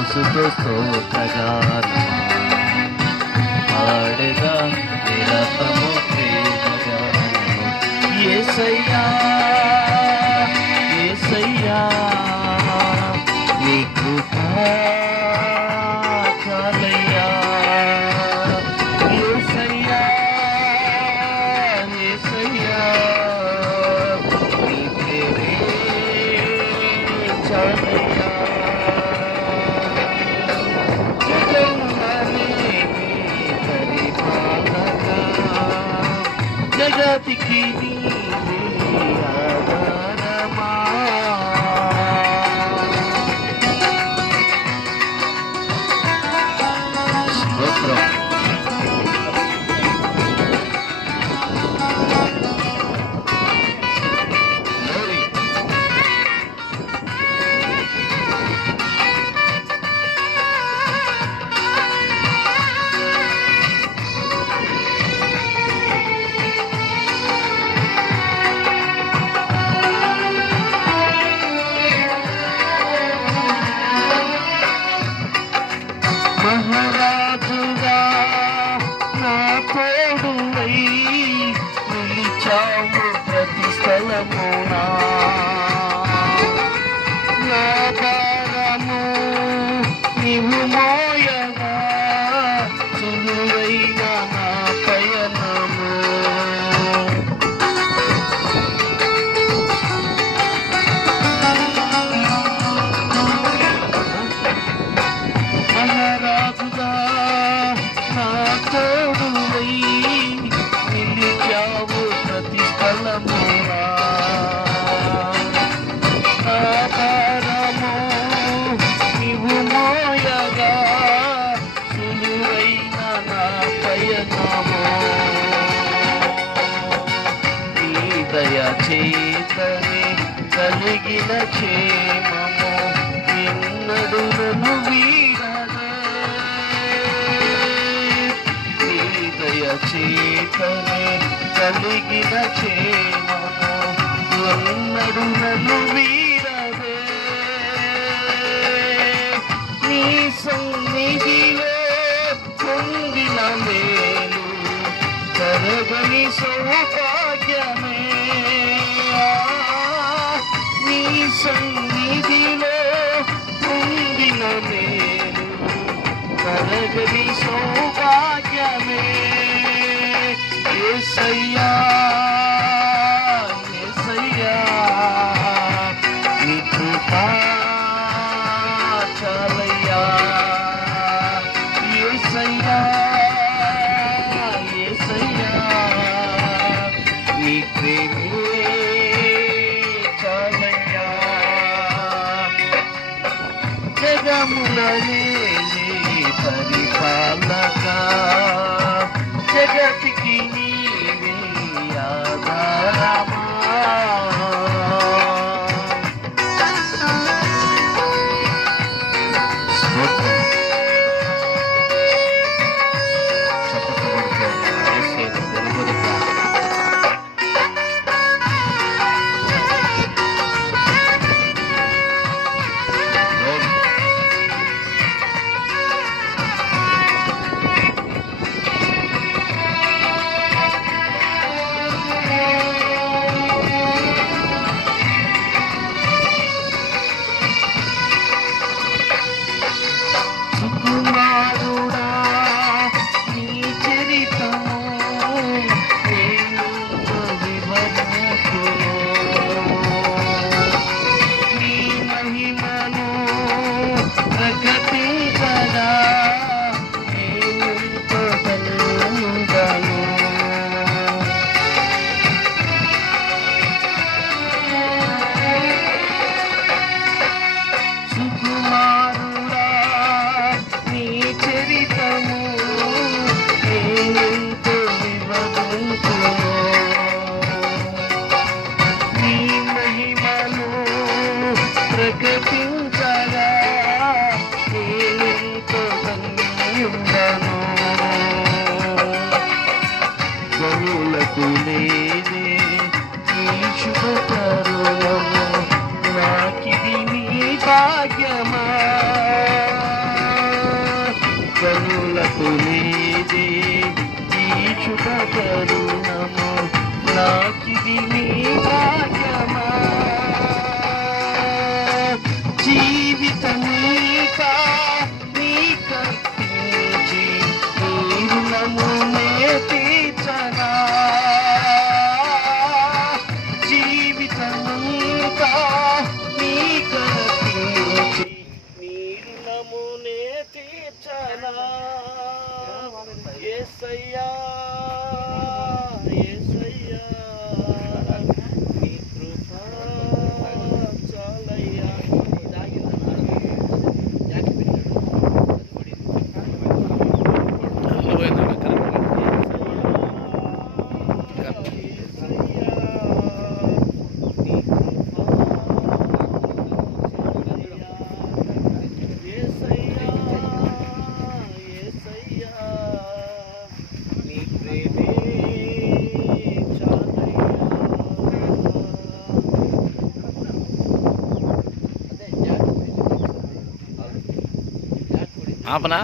మనసుతో స్తోత్రగానమా పాడగా నిరతము ప్రేమగానము యేసయ్యా యేసయ్యా నీ కృపా చాలయ్యా యేసయ్యా యేసయ్యా నీ ప్రేమే చాలయ్యా జగతికి ఆధారమా స్తోత్రం మహారాజుగా నా తోడువై నిలిచావు ప్రతి స్థలమునా నా భారము నీవు మోయగా సులువైన నా పయనము మహారాజుగా నా తోడువై నిలిచావు ప్రతి స్థలమునా నా భారము నీవు మోయగా సులువైన నా పయనము నీ దయ చేతనే కలిగిన క్షేమము ఎన్నడు నన్ను వీడదే నీ దయ చేతనే కలిగిన క్షేమము ఎన్నడు నన్ను వీడదే నీ సన్నిధిలో పొందిన మేలు తరగని సౌభాగ్యమే నీ సన్నిధిలో పొందిన మేలు తరగని సౌభాగ్యమే యేసయ్యా యేసయ్యా నీ కృపా చాలయ్యా యేసయ్యా యేసయ్యా నీ ప్రేమే చాలయ్యా జగముననే పరిపాలక జగతికి నీవే ఆధారమా స్తోత్రం చప్పట్లు యేసు వెలుగుదక సుకుమారుడా నీ చరితము నేను వివరించును నీ మహిమను ప్రకటించగా నేను ధన్యుడను సుకుమారుడా నీ చరితము నేనెంతో వివరించును నీ మహిమను ప్రకటించగా నేనెంతో ధన్యుడను గనులకు లేదే ఈ శుభ తరుణము నాకిది నీ భాగ్యమా ఆపనా